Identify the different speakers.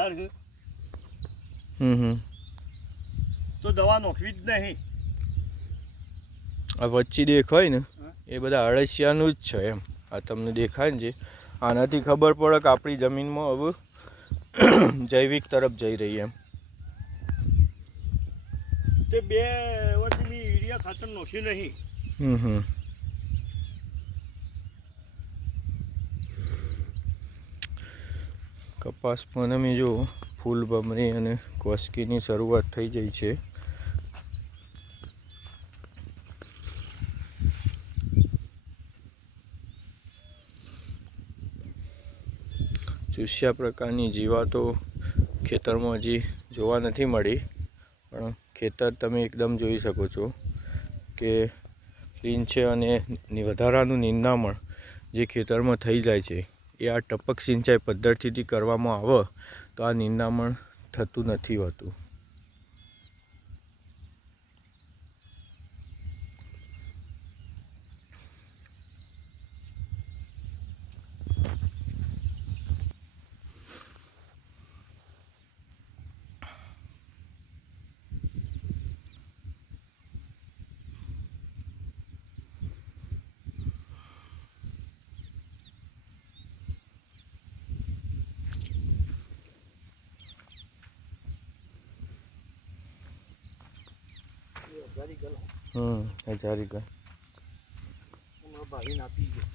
Speaker 1: વધારે છે.
Speaker 2: હમ હમ
Speaker 1: તો દવા નોખવી જ નહીં.
Speaker 2: આ વચ્ચે દેખાય ને એ બધા અળસિયાનું જ છે એમ. આ તમને દેખાય ને જે આનાથી ખબર પડે કે આપણી જમીનમાં હવે જૈવિક તરફ જઈ રહી એમ.
Speaker 1: તે બે વર્ષની યુરિયા ખાતર નોખ્યું નહીં.
Speaker 2: હમ હમ કપાસ પણ અમે જો ફૂલ ભમરી અને કોસ્કીની શરૂઆત થઈ જાય છે. ચૂસ્યા પ્રકારની જીવાતો ખેતરમાં હજી જોવા નથી મળી, પણ ખેતર તમે એકદમ જોઈ શકો છો કે ક્લીન છે અને વધારાનું નિંદામણ જે ખેતરમાં થઈ જાય છે. એ આ ટપક સિંચાઈ પદ્ધતિથી કરવામાં આવે તો આ નિંદામણ થતું નથી હોતું. હમ હજારી ગણ.
Speaker 1: ભાઈ નાપી ગયો.